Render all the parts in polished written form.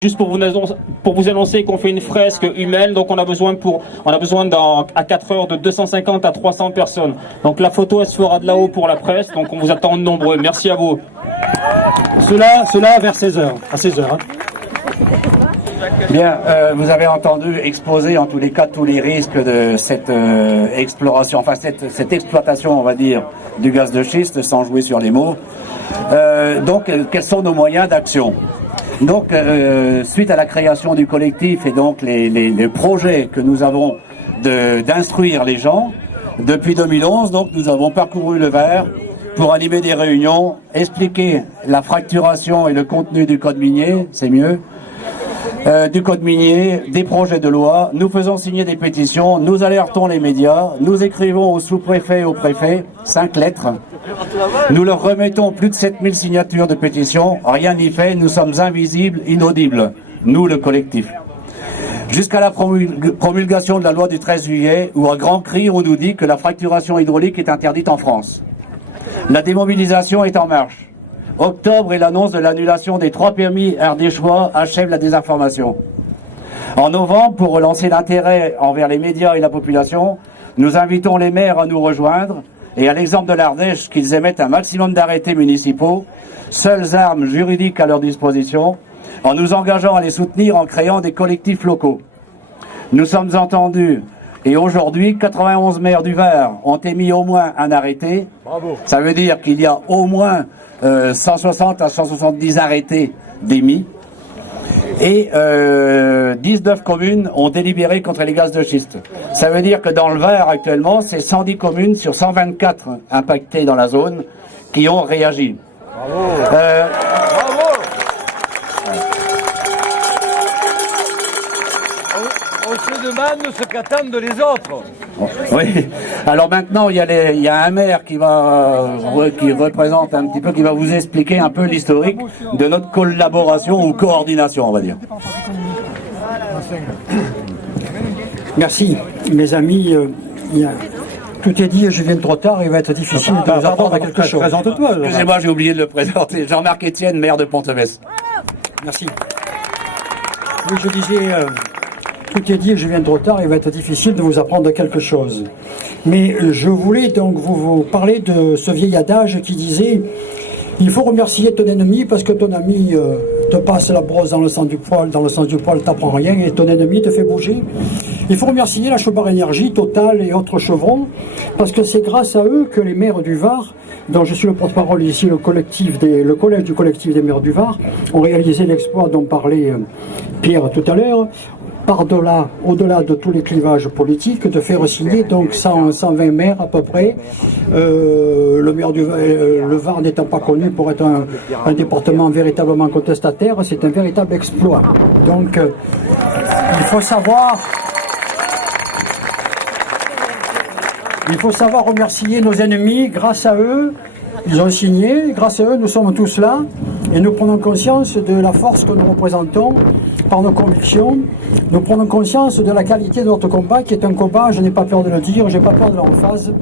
Juste pour vous annoncer qu'on fait une fresque humaine, donc on a besoin à 4 heures de 250 à 300 personnes. Donc la photo elle se fera de là-haut pour la presse, donc on vous attend nombreux. Merci à vous. Cela vers 16h, à 16h. Hein. Bien, vous avez entendu exposer en tous les cas tous les risques de cette exploration, enfin cette exploitation, on va dire, du gaz de schiste, sans jouer sur les mots. Donc, quels sont nos moyens d'action ? Donc, suite à la création du collectif et donc les projets que nous avons d'instruire les gens, depuis 2011, donc nous avons parcouru le Var pour animer des réunions, expliquer la fracturation et le contenu du code minier, c'est mieux, du code minier, des projets de loi, nous faisons signer des pétitions, nous alertons les médias, nous écrivons au sous-préfet et au préfet 5 lettres, nous leur remettons plus de 7000 signatures de pétitions, rien n'y fait, nous sommes invisibles, inaudibles, nous le collectif. Jusqu'à la promulgation de la loi du 13 juillet, où à grand cri on nous dit que la fracturation hydraulique est interdite en France. La démobilisation est en marche. Octobre et l'annonce de l'annulation des 3 permis ardéchois achève la désinformation. En novembre, pour relancer l'intérêt envers les médias et la population, nous invitons les maires à nous rejoindre et à l'exemple de l'Ardèche, qu'ils émettent un maximum d'arrêtés municipaux, seules armes juridiques à leur disposition, en nous engageant à les soutenir en créant des collectifs locaux. Nous sommes entendus et aujourd'hui, 91 maires du Var ont émis au moins un arrêté. Bravo. Ça veut dire qu'il y a au moins 160 à 170 arrêtés d'émis et 19 communes ont délibéré contre les gaz de schiste. Ça veut dire que dans le Var actuellement, c'est 110 communes sur 124 impactées dans la zone qui ont réagi. Bravo. Bravo. On se demande ce qu'attendent les autres. Oui. Alors maintenant, il y a un maire qui représente un petit peu, qui va vous expliquer un peu l'historique de notre collaboration ou coordination, on va dire. Merci, mes amis. Tout est dit, je viens trop tard, il va être difficile de vous apprendre à quelque chose. Présente-toi. Excusez-moi, j'ai oublié de le présenter. Jean-Marc Etienne, maire de Pont-Levès. Merci. Oui, je disais... Tout est dit, je viens trop tard, il va être difficile de vous apprendre quelque chose. Mais je voulais donc vous parler de ce vieil adage qui disait « Il faut remercier ton ennemi parce que ton ami te passe la brosse dans le sens du poil t'apprend rien et ton ennemi te fait bouger. » Il faut remercier la Chaubar Énergie, Total et autres chevrons parce que c'est grâce à eux que les maires du Var, dont je suis le porte-parole ici, le collège du collectif des maires du Var, ont réalisé l'exploit dont parlait Pierre tout à l'heure, au-delà de tous les clivages politiques, de faire signer donc 120 maires à peu près. Le Var n'étant pas connu pour être un département véritablement contestataire, c'est un véritable exploit. Donc il faut savoir remercier nos ennemis. Grâce à eux, ils ont signé, grâce à eux, nous sommes tous là et nous prenons conscience de la force que nous représentons par nos convictions. Nous prenons conscience de la qualité de notre combat, qui est un combat, je n'ai pas peur de le dire, je n'ai pas peur de l'emphase,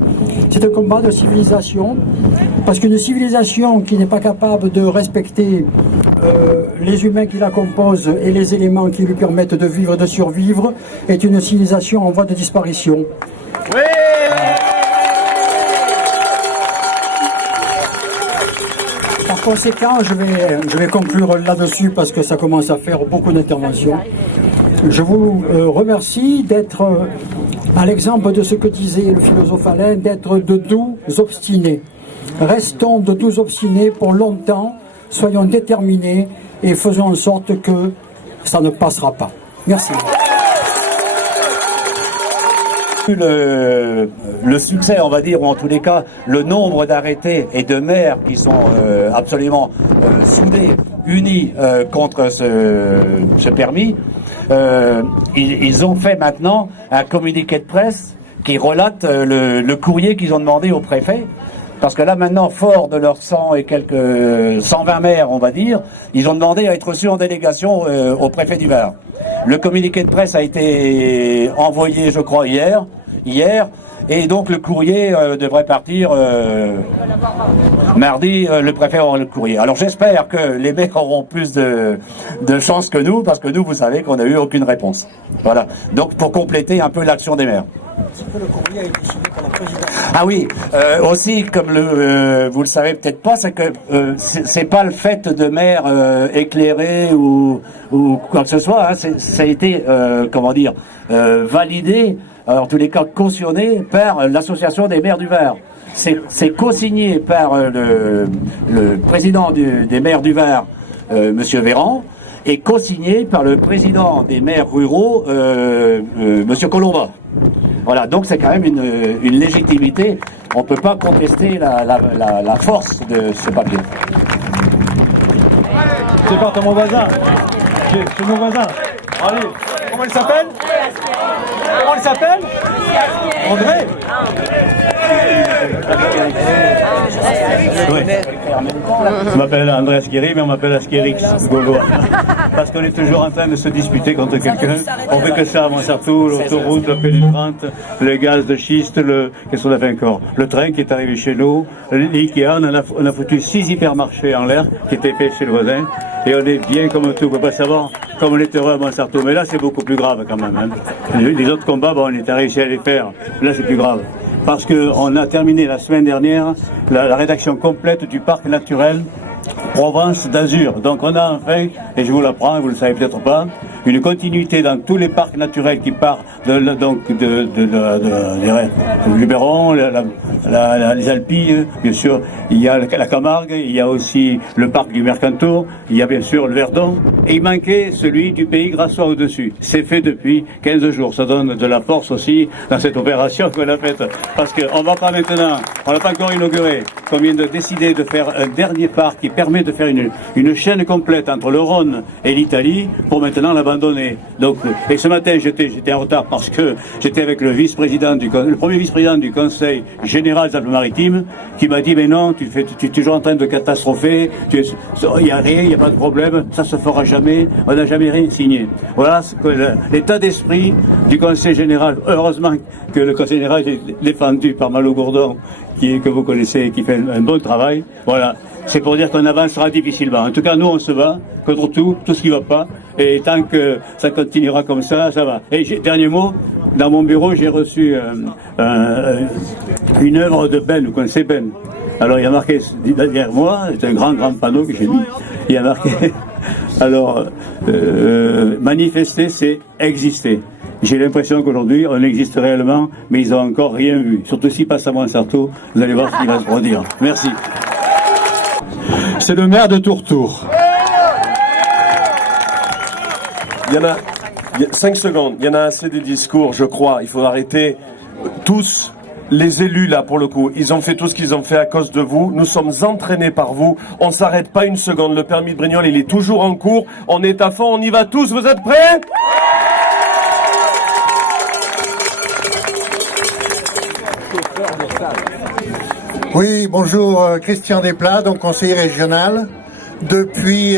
c'est un combat de civilisation, parce qu'une civilisation qui n'est pas capable de respecter les humains qui la composent et les éléments qui lui permettent de vivre et de survivre est une civilisation en voie de disparition. Oui. Par conséquent, je vais conclure là-dessus parce que ça commence à faire beaucoup d'interventions. Je vous remercie d'être, à l'exemple de ce que disait le philosophe Alain, d'être de doux obstinés. Restons de doux obstinés pour longtemps, soyons déterminés et faisons en sorte que ça ne passera pas. Merci. Le succès, on va dire, ou en tous les cas, le nombre d'arrêtés et de maires qui sont absolument soudés, unis contre ce permis, ils ont fait maintenant un communiqué de presse qui relate le courrier qu'ils ont demandé au préfet. Parce que là maintenant, fort de leurs 100 et quelques 120 maires, on va dire, ils ont demandé à être reçus en délégation au préfet du Var. Le communiqué de presse a été envoyé, je crois, hier. hier. Et donc le courrier devrait partir mardi, le préfet aura le courrier. Alors j'espère que les mecs auront plus de chance que nous, parce que nous, vous savez qu'on n'a eu aucune réponse. Voilà. Donc pour compléter un peu l'action des maires. Le courrier a été signé par la présidente. Ah oui, aussi, comme vous le savez peut-être pas, c'est que c'est pas le fait de maire éclairé ou quoi que ce soit, hein, ça a été, comment dire, validé, en tous les cas cautionné par l'association des maires du Var. C'est co-signé par le président des maires du Var, Monsieur Véran, et co-signé par le président des maires ruraux, Monsieur Colomba. Voilà, donc c'est quand même une légitimité. On ne peut pas contester la force de ce papier. C'est pas mon voisin. C'est mon voisin. Allez, comment il s'appelle? Comment il s'appelle? André. Oui. Je m'appelle André Asquiri, mais on m'appelle Asquirix, Gaulois. Parce qu'on est toujours en train de se disputer contre quelqu'un. On fait que ça à Montsartou, l'autoroute, le pénétrante, le gaz de schiste, qu'est-ce qu'on a fait encore? Le train qui est arrivé chez nous, l'IKEA, on a foutu 6 hypermarchés en l'air qui étaient faits chez le voisin. Et on est bien comme tout, on ne peut pas savoir comme on est heureux à Montsartou. Mais là, c'est beaucoup plus grave quand même. Hein. Les autres combats, bon, on est réussi à les faire. Là, c'est plus grave. Parce qu'on a terminé la semaine dernière la rédaction complète du parc naturel Provence d'Azur. Donc on a enfin, et je vous l'apprends, vous le savez peut-être pas, une continuité dans tous les parcs naturels qui partent du Luberon, les Alpilles, bien sûr, il y a la Camargue, il y a aussi le parc du Mercantour, il y a bien sûr le Verdon, et il manquait celui du Pays Grassois au-dessus. C'est fait depuis 15 jours. Ça donne de la force aussi dans cette opération qu'on a faite. Parce qu'on va pas maintenant, on n'a pas encore inauguré, qu'on vient de décider de faire un dernier parc qui permet de faire une chaîne complète entre le Rhône et l'Italie pour maintenant l'abandonner. Donc, et ce matin, j'étais en retard parce que j'étais avec le premier vice-président du Conseil général des Alpes-Maritimes qui m'a dit mais non, tu es toujours en train de catastropher, il n'y a rien, il n'y a pas de problème, ça se fera jamais, on n'a jamais rien signé. Voilà l'état d'esprit du Conseil général. Heureusement que le Conseil général est défendu par Malo Gourdon, que vous connaissez, qui fait un bon travail. Voilà. C'est pour dire qu'on avancera difficilement. En tout cas, nous, on se bat contre tout ce qui ne va pas. Et tant que ça continuera comme ça va. Et dernier mot, dans mon bureau, j'ai reçu une œuvre de Ben. Vous connaissez Ben? Alors, il y a marqué derrière moi, c'est un grand panneau que j'ai mis. Il y a marqué, alors, manifester, c'est exister. J'ai l'impression qu'aujourd'hui, on existe réellement, mais ils n'ont encore rien vu. Surtout s'ils passent à Montsartou, vous allez voir ce qui va se produire. Merci. C'est le maire de Tourtour. Il y a 5 secondes, il y en a assez des discours, je crois. Il faut arrêter. Tous les élus, là, pour le coup, ils ont fait tout ce qu'ils ont fait à cause de vous. Nous sommes entraînés par vous. On ne s'arrête pas une seconde. Le permis de Brignoles, il est toujours en cours. On est à fond, on y va tous. Vous êtes prêts ? Oui, bonjour, Christian Desplats, donc conseiller régional. Depuis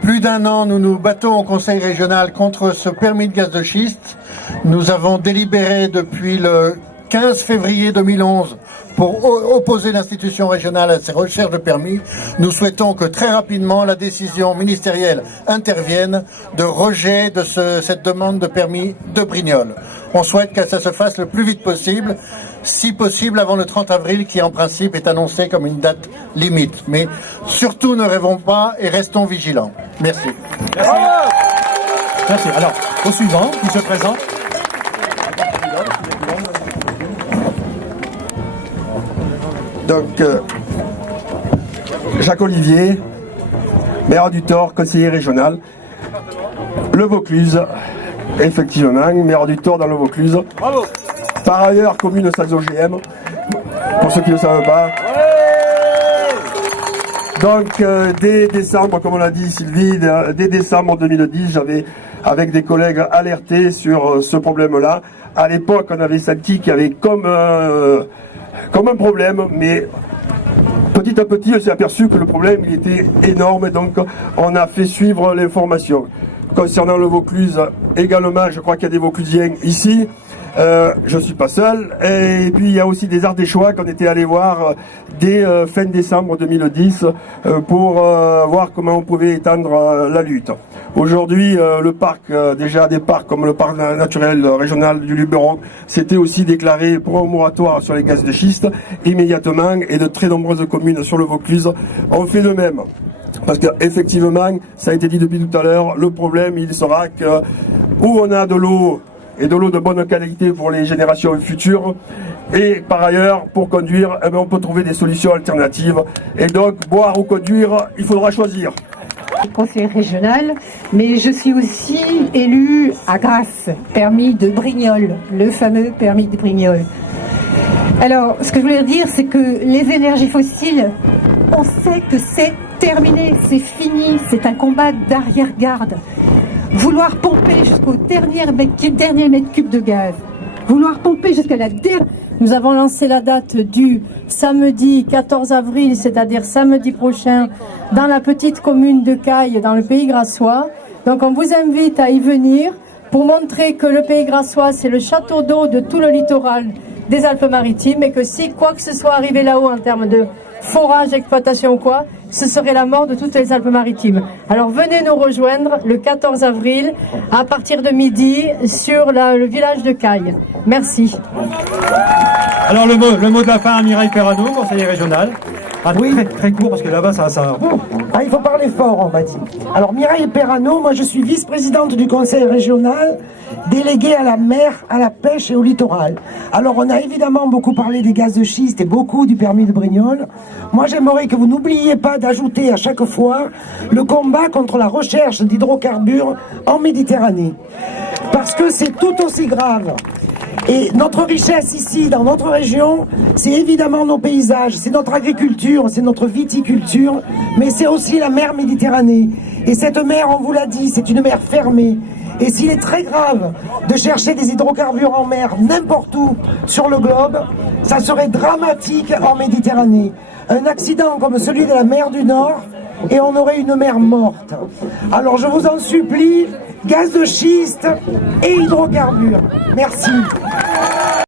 plus d'1 an, nous nous battons au conseil régional contre ce permis de gaz de schiste. Nous avons délibéré depuis le 15 février 2011 pour opposer l'institution régionale à ces recherches de permis. Nous souhaitons que très rapidement la décision ministérielle intervienne de rejet de cette demande de permis de Brignoles. On souhaite que ça se fasse le plus vite possible, si possible avant le 30 avril qui en principe est annoncé comme une date limite. Mais surtout ne rêvons pas et restons vigilants. Merci. Merci. Merci. Alors, au suivant, qui se présente. Donc, Jacques Olivier, maire du Thor, conseiller régional. Le Vaucluse, effectivement, maire du Thor dans le Vaucluse. Bravo. Par ailleurs, commune sans OGM, pour ceux qui ne le savent pas. Donc, dès décembre, comme on l'a dit Sylvie, dès décembre 2010, j'avais, avec des collègues, alerté sur ce problème-là. À l'époque, on avait senti qu'il y avait comme un problème, mais petit à petit, on s'est aperçu que le problème, il était énorme, et donc on a fait suivre l'information. Concernant le Vaucluse, également, je crois qu'il y a des Vauclusiens ici, Je suis pas seul. Et puis il y a aussi des Ardéchois qu'on était allés voir dès fin décembre 2010 pour voir comment on pouvait étendre la lutte. Aujourd'hui, le parc, déjà des parcs comme le parc naturel régional du Luberon, s'était aussi déclaré pour un moratoire sur les gaz de schiste immédiatement, et de très nombreuses communes sur le Vaucluse ont fait de même. Parce qu'effectivement, ça a été dit depuis tout à l'heure, le problème il sera que où on a de l'eau, et de l'eau de bonne qualité pour les générations futures, et par ailleurs, pour conduire, eh bien, on peut trouver des solutions alternatives. Et donc, boire ou conduire, il faudra choisir. Conseiller régional, mais je suis aussi élue à Grasse, permis de Brignoles, le fameux permis de Brignoles. Alors, ce que je voulais dire, c'est que les énergies fossiles, on sait que c'est terminé, c'est fini, c'est un combat d'arrière-garde. Vouloir pomper jusqu'au dernier mètre cube de gaz, vouloir pomper jusqu'à la dernière... Nous avons lancé la date du samedi 14 avril, c'est-à-dire samedi prochain, dans la petite commune de Caille, dans le Pays Grassois. Donc on vous invite à y venir pour montrer que le Pays Grassois, c'est le château d'eau de tout le littoral des Alpes-Maritimes, et que si quoi que ce soit arrivé là-haut en termes de forage, exploitation ou quoi, ce serait la mort de toutes les Alpes-Maritimes. Alors venez nous rejoindre le 14 avril à partir de midi sur le village de Caille. Merci. Alors le mot de la fin à Mireille Perrano, conseiller régional. Oui, très court parce que là-bas ça... Ah, il faut parler fort, on va dire. Alors Mireille Perrano, moi je suis vice-présidente du conseil régional, déléguée à la mer, à la pêche et au littoral. Alors on a évidemment beaucoup parlé des gaz de schiste et beaucoup du permis de Brignoles. Moi j'aimerais que vous n'oubliez pas d'ajouter à chaque fois le combat contre la recherche d'hydrocarbures en Méditerranée. Parce que c'est tout aussi grave. Et notre richesse ici, dans notre région, c'est évidemment nos paysages, c'est notre agriculture, c'est notre viticulture, mais c'est aussi la mer Méditerranée. Et cette mer, on vous l'a dit, c'est une mer fermée. Et s'il est très grave de chercher des hydrocarbures en mer n'importe où sur le globe, ça serait dramatique en Méditerranée. Un accident comme celui de la mer du Nord, et on aurait une mer morte. Alors je vous en supplie, gaz de schiste et hydrocarbures. Merci.